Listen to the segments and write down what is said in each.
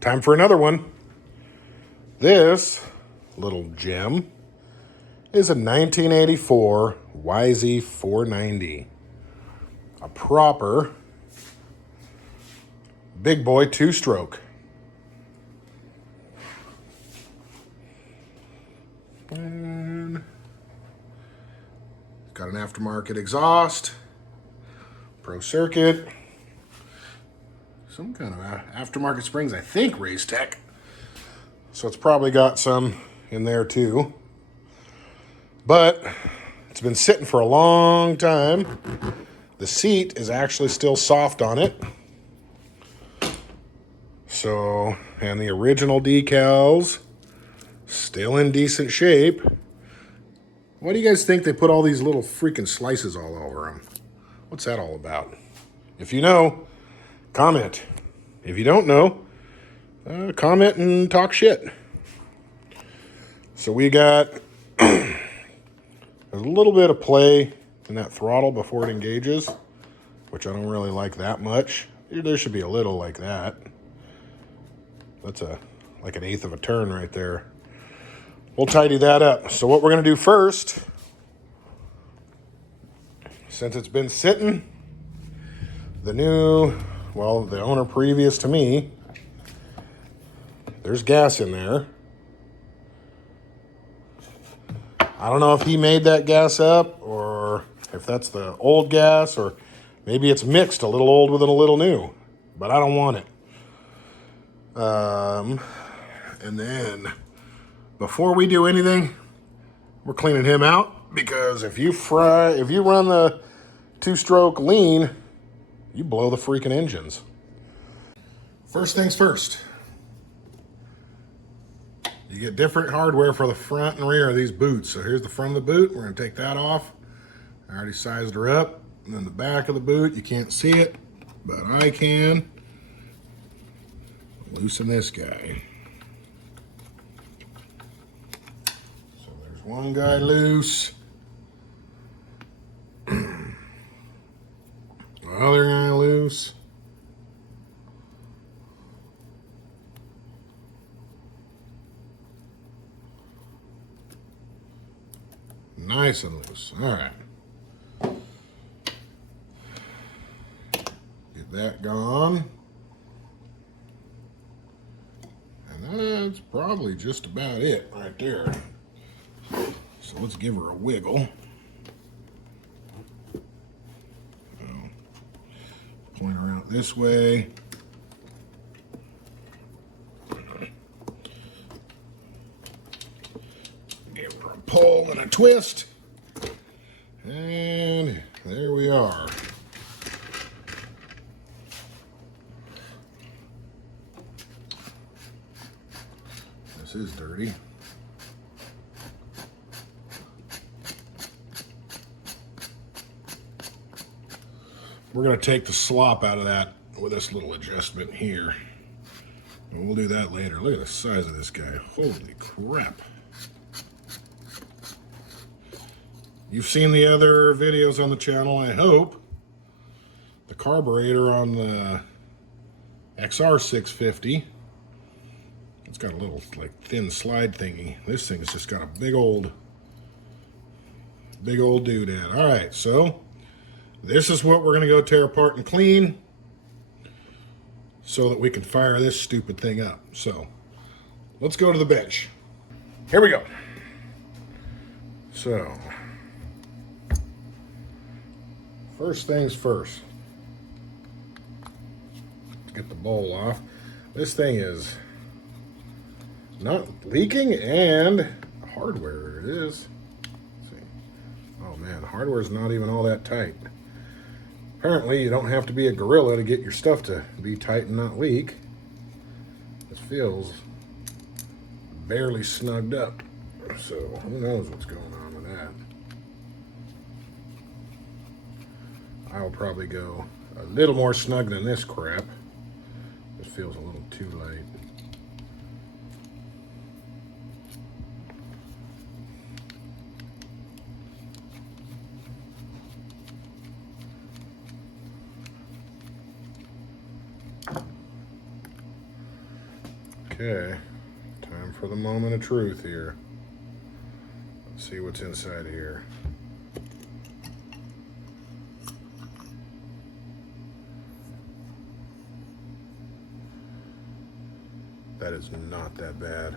time for another one. This little gem is a 1984 YZ490. A proper big boy two-stroke. And got an aftermarket exhaust, pro circuit, some kind of aftermarket springs, I think Race Tech. So it's probably got some in there too. But it's been sitting for a long time. The seat is actually still soft on it. So, and the original decals still in decent shape. Why do you guys think they put all these little freaking slices all over them? What's that all about? If you know, comment. If you don't know, comment and talk shit. So we got a little bit of play in that throttle before it engages, which I don't really like that much. There should be a little like that. That's like an eighth of a turn right there. We'll tidy that up. So what we're going to do first, since it's been sitting, the owner previous to me, there's gas in there. I don't know if he made that gas up or if that's the old gas, or maybe it's mixed, a little old with a little new, but I don't want it. And then before we do anything, we're cleaning him out, because if you run the two-stroke lean, you blow the freaking engines. First things first, you get different hardware for the front and rear of these boots. So here's the front of the boot. We're going to take that off. I already sized her up. And then the back of the boot, you can't see it, but I can. Loosen this guy. So there's one guy loose. The other guy loose. Nice and loose. All right. Get that gone. And that's probably just about it right there. So let's give her a wiggle. Point her out this way. Give her a pull and a twist. And there we are. This is dirty. We're going to take the slop out of that with this little adjustment here. And we'll do that later. Look at the size of this guy. Holy crap. You've seen the other videos on the channel, I hope. The carburetor on the XR650. It's got a little like thin slide thingy. This thing's just got a big old doodad. All right, so this is what we're going to go tear apart and clean so that we can fire this stupid thing up. So let's go to the bench. Here we go. So first things first. Let's get the bowl off. This thing is not leaking, and hardware it is. Let's see. Oh man, hardware is not even all that tight. Apparently, you don't have to be a gorilla to get your stuff to be tight and not leak. This feels barely snugged up. So, who knows what's going on with that. I'll probably go a little more snug than this crap. This feels a little too light. Okay, time for the moment of truth here. Let's see what's inside here. That is not that bad.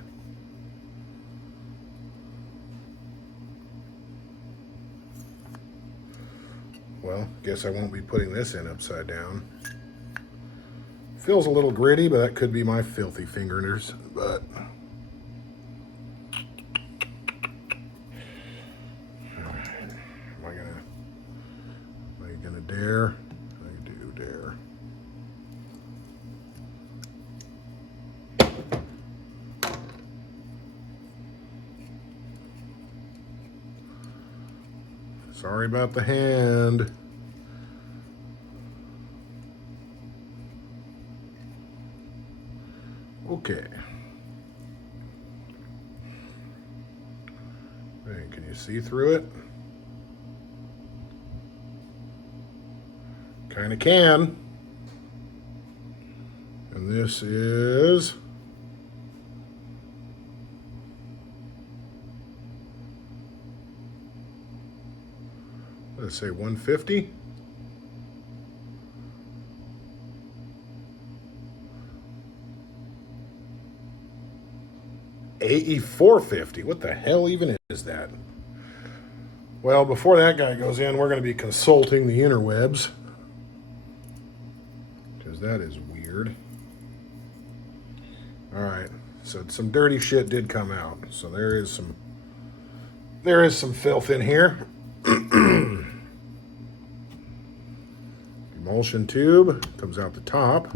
Well, guess I won't be putting this in upside down. Feels a little gritty, but that could be my filthy fingers. But all right. Am I gonna dare? I do dare. Sorry about the hand. Okay. Hey, can you see through it? Kind of can. And this is what did I say, 150? AE 450. What the hell even is that? Well, before that guy goes in, we're going to be consulting the interwebs, because that is weird. All right, so some dirty shit did come out. So there is some filth in here. Emulsion tube comes out the top.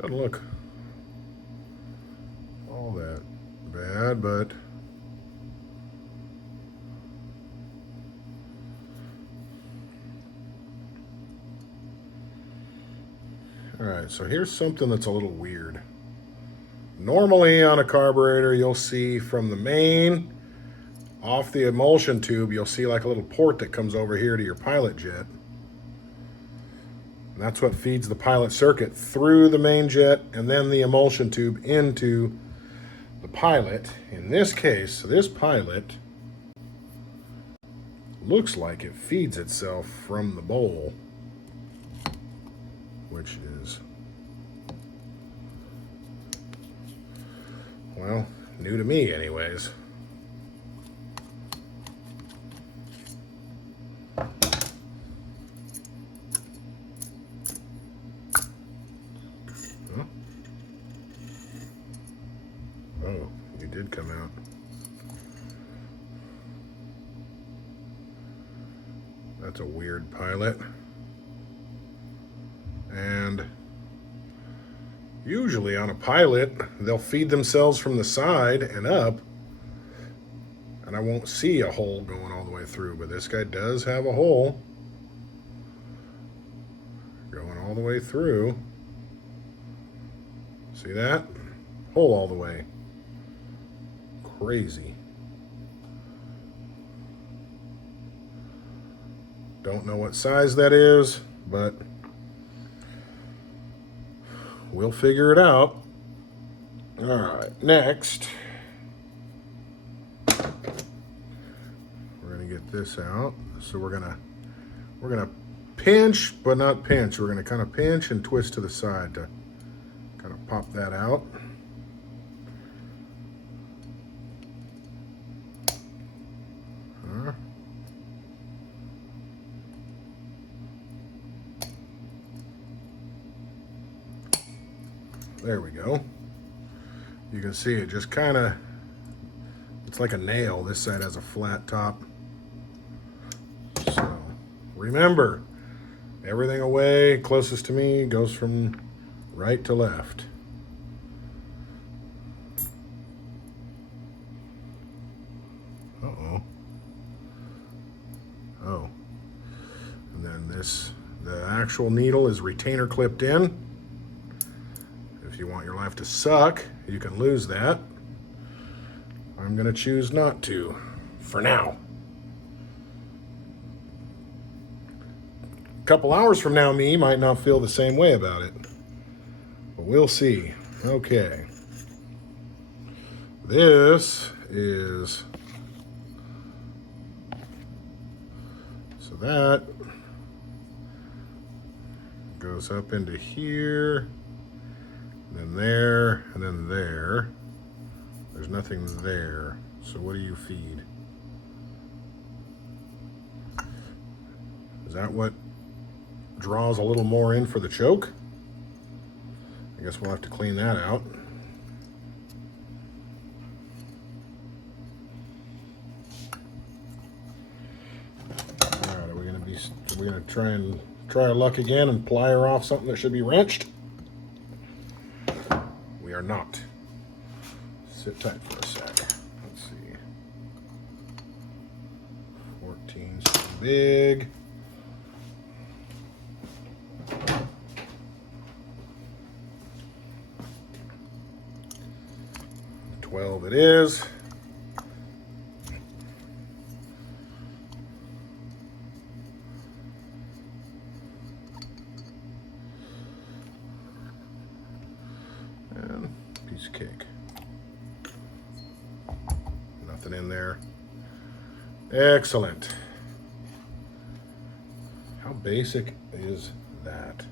Doesn't look all that bad, but all right, so here's something that's a little weird. Normally on a carburetor, you'll see from the main off the emulsion tube, you'll see like a little port that comes over here to your pilot jet. And that's what feeds the pilot circuit through the main jet and then the emulsion tube into the pilot. In this case, this pilot looks like it feeds itself from the bowl, which is, well, new to me anyways. Oh, you did come out. That's a weird pilot. And usually on a pilot, they'll feed themselves from the side and up, and I won't see a hole going all the way through, but this guy does have a hole going all the way through. See that? Hole all the way. Crazy. Don't know what size that is, but we'll figure it out. All right, next, we're gonna get this out. So we're gonna pinch, but not pinch. We're gonna kind of pinch and twist to the side to kind of pop that out. There we go. You can see it just kind of, it's like a nail. This side has a flat top. So remember, everything away closest to me goes from right to left. Uh-oh. Oh. And then the actual needle is retainer clipped in. If you want your life to suck, you can lose that. I'm going to choose not to for now. A couple hours from now, me might not feel the same way about it. But we'll see. Okay. This is... So that goes up into here, and then there, and then there. There's nothing there. So what do you feed? Is that what draws a little more in for the choke? I guess we'll have to clean that out. All right, are we gonna try our luck again and plier off something that should be wrenched? We are not. Sit tight for a sec. Let's see. 14's too big. 12 it is. And piece of cake. Nothing in there. Excellent. How basic is that?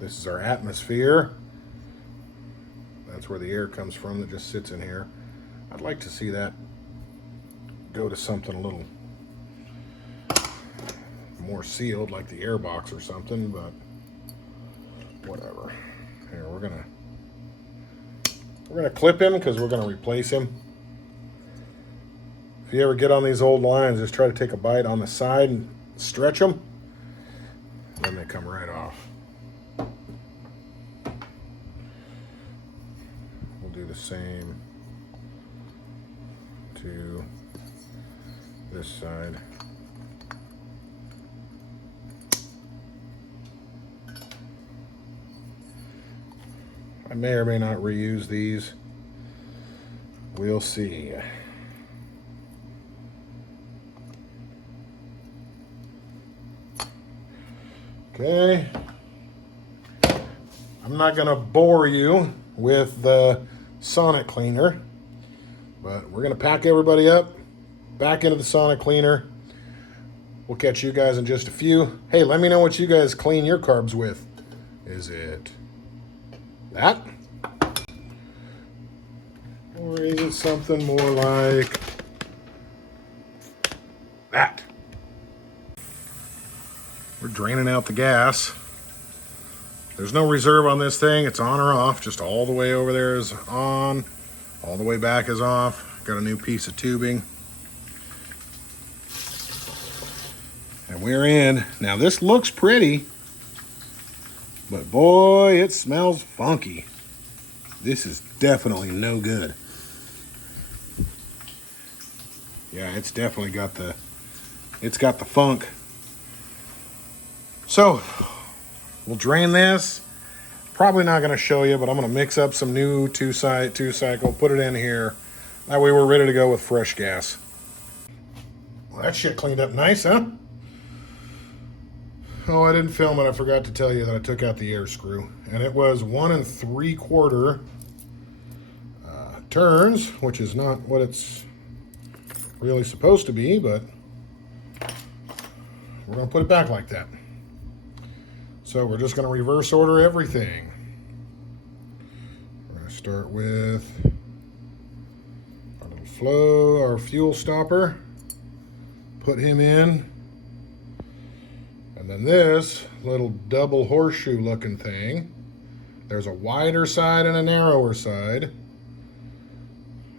This is our atmosphere. That's where the air comes from that just sits in here. I'd like to see that go to something a little more sealed, like the air box or something, but whatever. Here, we're gonna clip him because we're gonna replace him. If you ever get on these old lines, just try to take a bite on the side and stretch them, then they come right off. We'll do the same to this side. I may or may not reuse these. We'll see. Okay. I'm not going to bore you with the sonic cleaner, but we're going to pack everybody up, back into the sonic cleaner. We'll catch you guys in just a few. Hey, let me know what you guys clean your carbs with. Is it that? Or is it something more like that? We're draining out the gas. There's no reserve on this thing. It's on or off. Just all the way over there is on. All the way back is off. Got a new piece of tubing. And we're in. Now this looks pretty, but boy, it smells funky. This is definitely no good. Yeah, it's definitely got the funk. So, we'll drain this. Probably not going to show you, but I'm going to mix up some new two cycle, put it in here. That way we're ready to go with fresh gas. Well, that shit cleaned up nice, huh? Oh, I didn't film it. I forgot to tell you that I took out the air screw. And it was 1 3/4 turns, which is not what it's really supposed to be, but we're going to put it back like that. So we're just going to reverse order everything. We're going to start with our little flow, our fuel stopper. Put him in. And then this little double horseshoe looking thing. There's a wider side and a narrower side.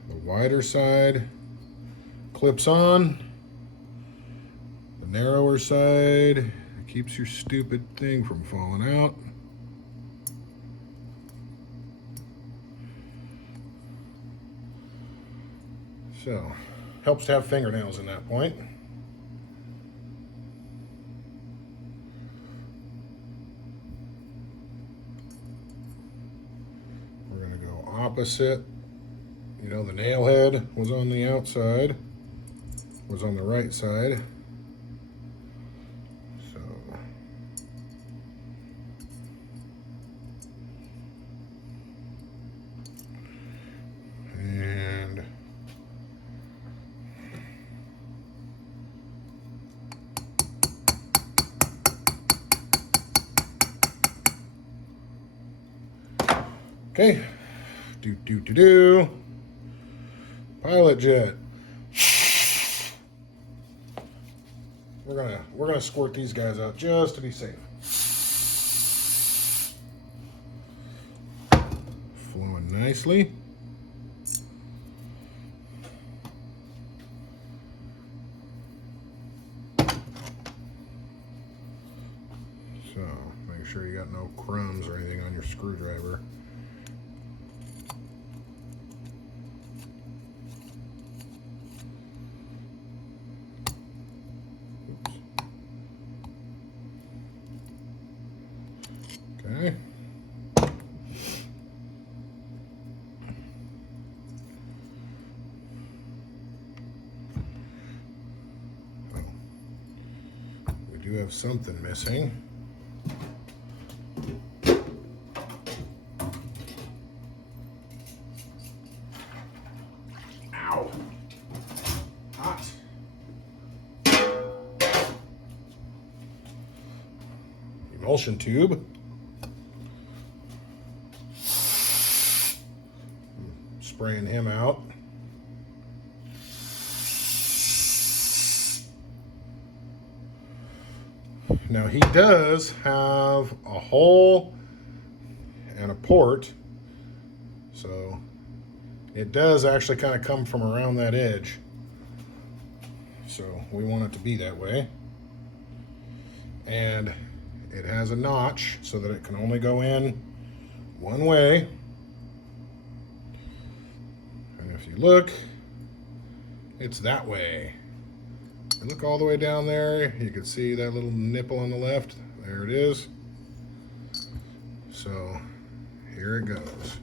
The wider side clips on. The narrower side keeps your stupid thing from falling out. So, helps to have fingernails in that point. We're going to go opposite You know, the nail head was on the outside, was on the right side. So, and okay, do. Pilot jet. We're gonna squirt these guys out just to be safe. Flowing nicely. So make sure you got no crumbs or anything on your screwdriver. Okay. Oh. We do have something missing. Ow. Hot. Emulsion tube. Spraying him out. Now he does have a hole and a port, so it does actually kind of come from around that edge. So we want it to be that way. And it has a notch so that it can only go in one way. And if you look, it's that way. And look all the way down there, you can see that little nipple on the left. There it is. So here it goes.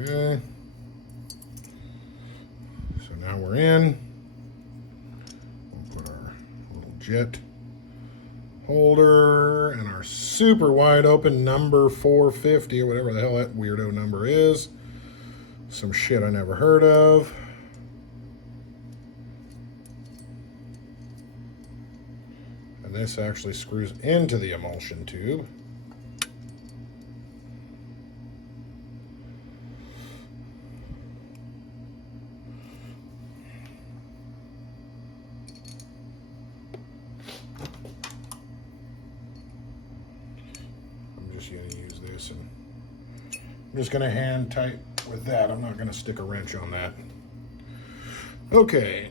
Okay. So now we're in. We'll put our little jet holder and our super wide open number 450 or whatever the hell that weirdo number is. Some shit I never heard of. And this actually screws into the emulsion tube. Going to use this, and I'm just going to hand tight with that. I'm not going to stick a wrench on that. Okay.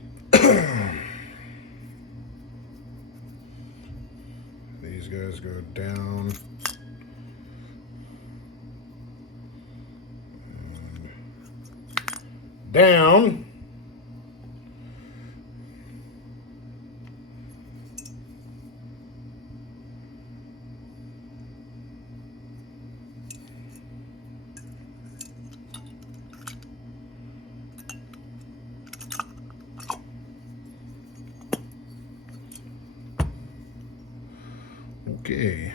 These guys go down. And down. Okay.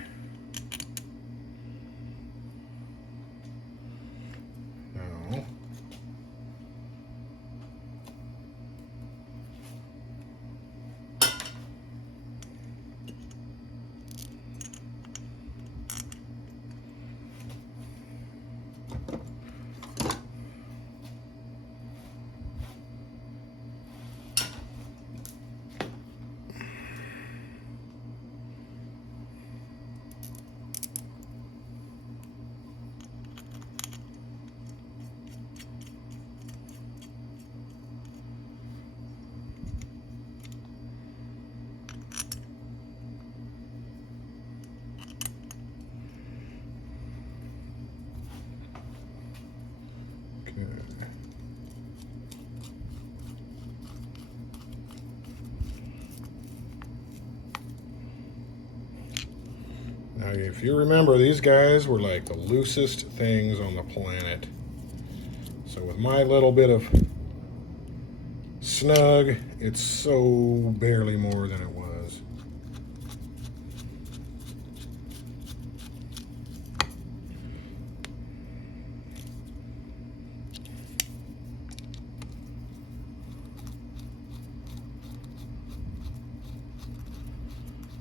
Now, Now, if you remember, these guys were like the loosest things on the planet. So with my little bit of snug, it's so barely more than it was.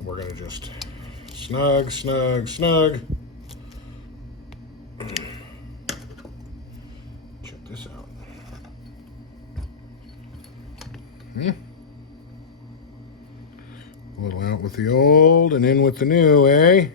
We're gonna just snug, snug, snug. Check this out. A little out with the old and in with the new, eh?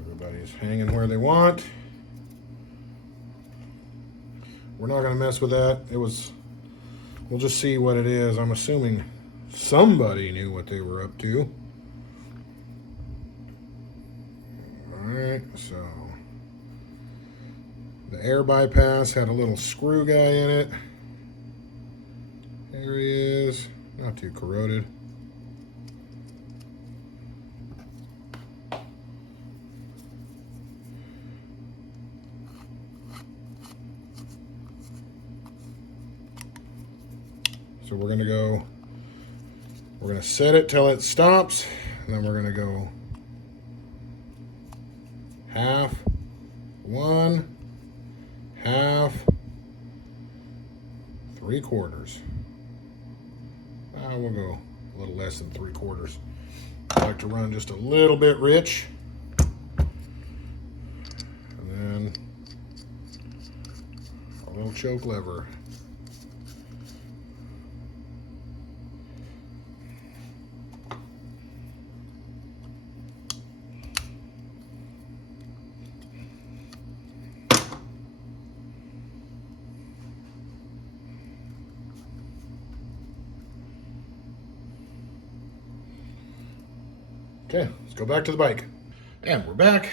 Everybody's hanging where they want. We're not going to mess with that. We'll just see what it is. I'm assuming somebody knew what they were up to. Alright, so the air bypass had a little screw guy in it. There he is. Not too corroded. So we're going to set it till it stops, and then we're going to go half, one, half, 3/4. We'll go a little less than 3/4. I like to run just a little bit rich. And then a little choke lever. Okay, let's go back to the bike. And we're back.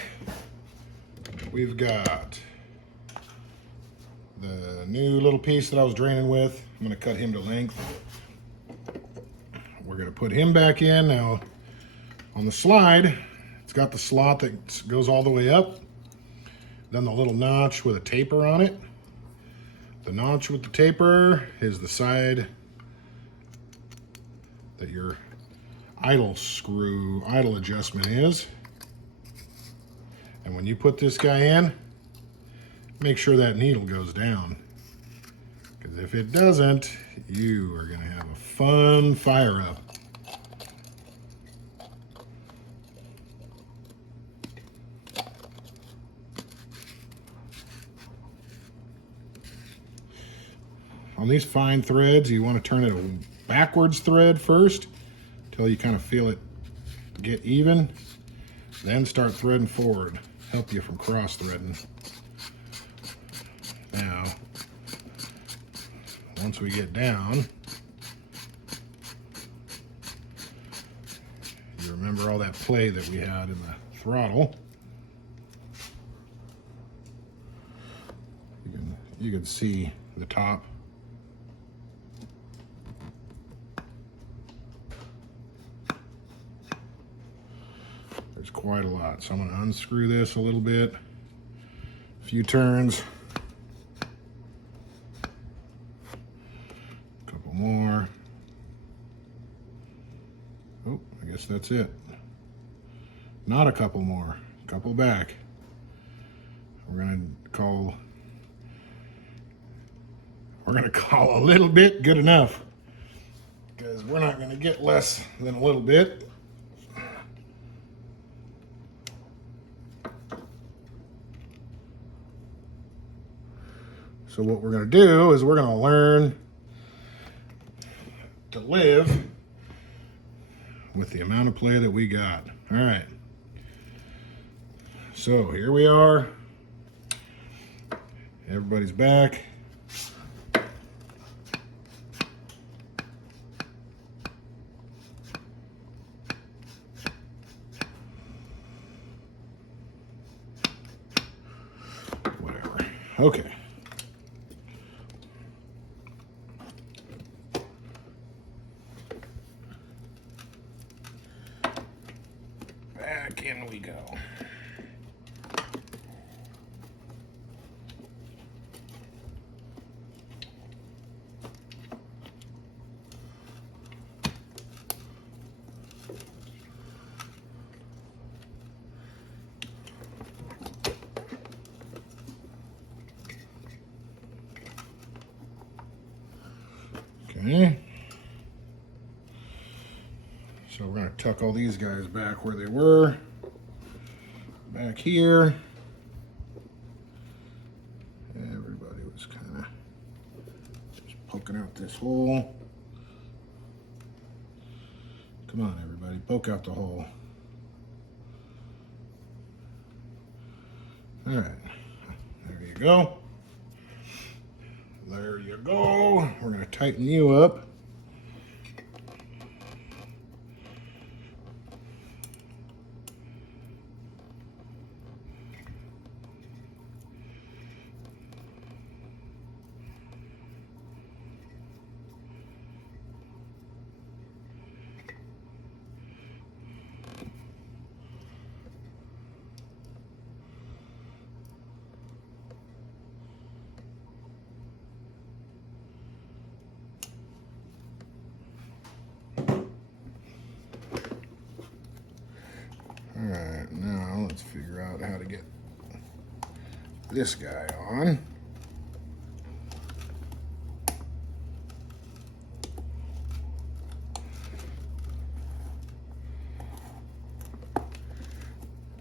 We've got the new little piece that I was draining with. I'm gonna cut him to length. We're gonna put him back in. Now, on the slide, it's got the slot that goes all the way up. Then the little notch with a taper on it. The notch with the taper is the side that your idle adjustment is. And when you put this guy in, make sure that needle goes down. Because if it doesn't, you are going to have a fun fire up. On these fine threads, you want to turn it a backwards thread first until you kind of feel it get even. Then start threading forward. Help you from cross threading. Now, once we get down, you remember all that play that we had in the throttle. You can see the top. There's quite a lot. So I'm going to unscrew this a little bit. A few turns. A couple more. Oh, I guess that's it. Not a couple more. A couple back. We're going to call a little bit good enough, because we're not going to get less than a little bit. So what we're going to do is we're going to learn to live with the amount of play that we got. All right. So here we are. Everybody's back. Whatever. Okay. Back in we go. Okay. So we're going to tuck all these guys back where they were. Back here. Everybody was kind of just poking out this hole. Come on, everybody, poke out the hole. All right. There you go. There you go. We're going to tighten you up. All right, now let's figure out how to get this guy on.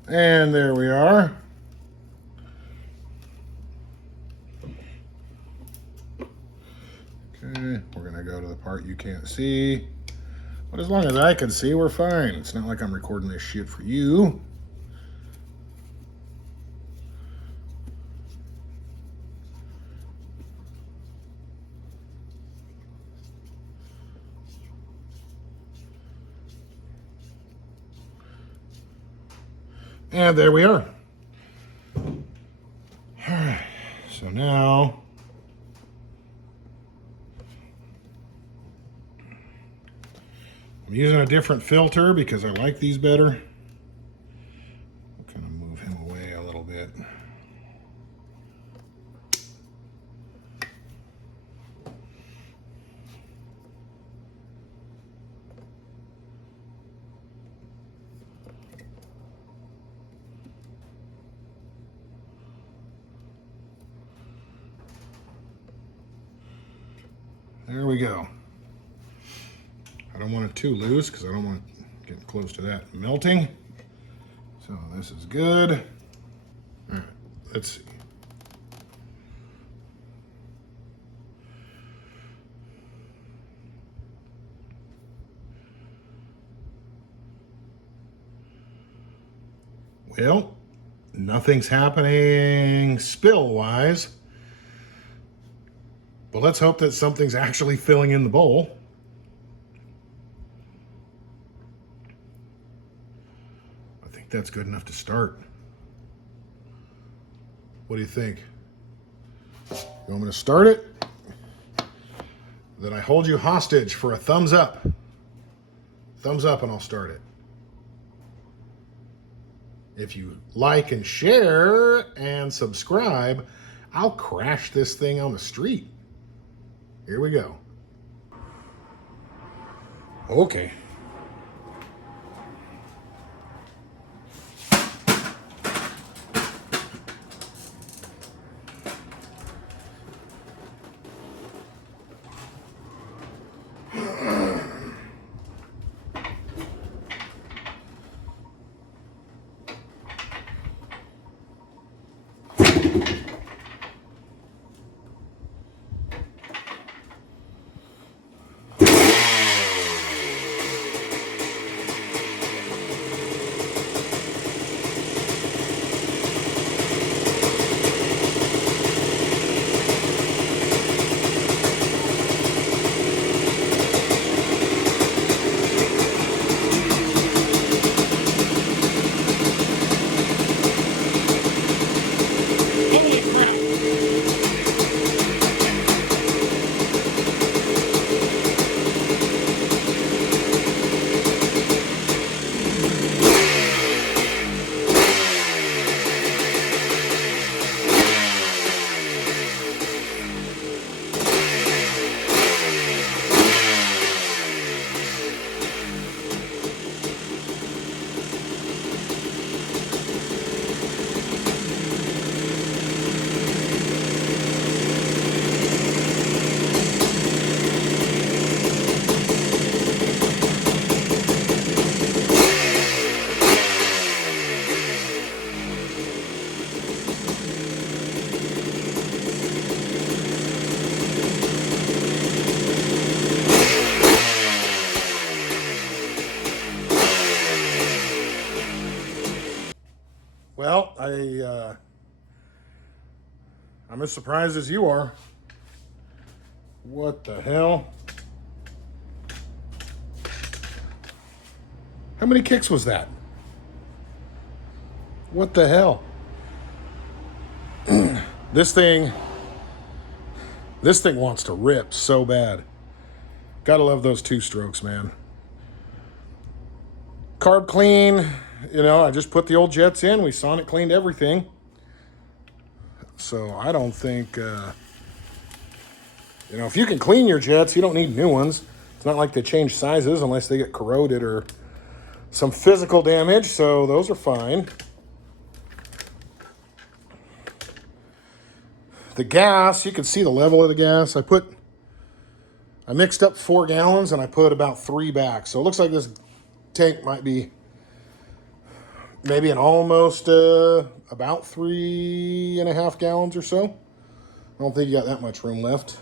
And there we are. Okay, we're gonna go to the part you can't see. But as long as I can see, we're fine. It's not like I'm recording this shit for you. And there we are. All right, so now I'm using a different filter because I like these better. I'll kind of move him away a little bit. There we go. I don't want it too loose because I don't want it getting close to that melting. So this is good. All right, let's see. Well, nothing's happening spill-wise. But let's hope that something's actually filling in the bowl. I think that's good enough to start. What do you think? You want me to start it? Then I hold you hostage for a thumbs up. Thumbs up and I'll start it. If you like and share and subscribe, I'll crash this thing on the street. Here we go. Okay. I'm as surprised as you are. What the hell? How many kicks was that? What the hell? This thing wants to rip so bad. Gotta love those 2 strokes, man. Carb clean, I just put the old jets in. We sonic cleaned everything. So I don't think, if you can clean your jets, you don't need new ones. It's not like they change sizes unless they get corroded or some physical damage. So those are fine. The gas, you can see the level of the gas. I mixed up 4 gallons and I put about 3 back. So it looks like this tank might be maybe an almost about 3.5 gallons or so. I don't think you got that much room left.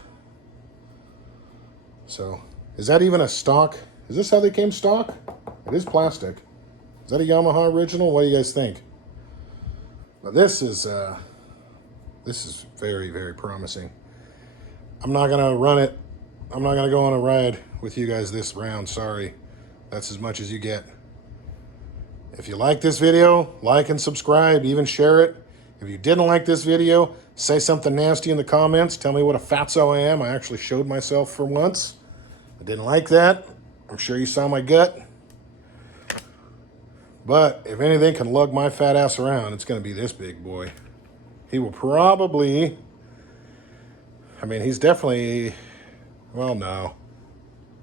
So is that even a stock? Is this how they came stock? It is plastic. Is that a Yamaha original? What do you guys think? Now this is very, very promising. I'm not gonna run it. I'm not gonna go on a ride with you guys this round, sorry. That's as much as you get. If you like this video, like and subscribe, even share it. If you didn't like this video, say something nasty in the comments. Tell me what a fatso I am. I actually showed myself for once. I didn't like that. I'm sure you saw my gut. But if anything can lug my fat ass around, it's gonna be this big boy. He will probably, he's definitely, well, no.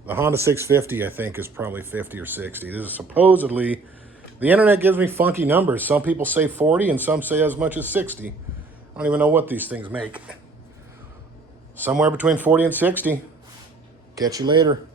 The Honda 650, I think, is probably 50 or 60. This is supposedly, the internet gives me funky numbers. Some people say 40 and some say as much as 60. I don't even know what these things make. Somewhere between 40 and 60. Catch you later.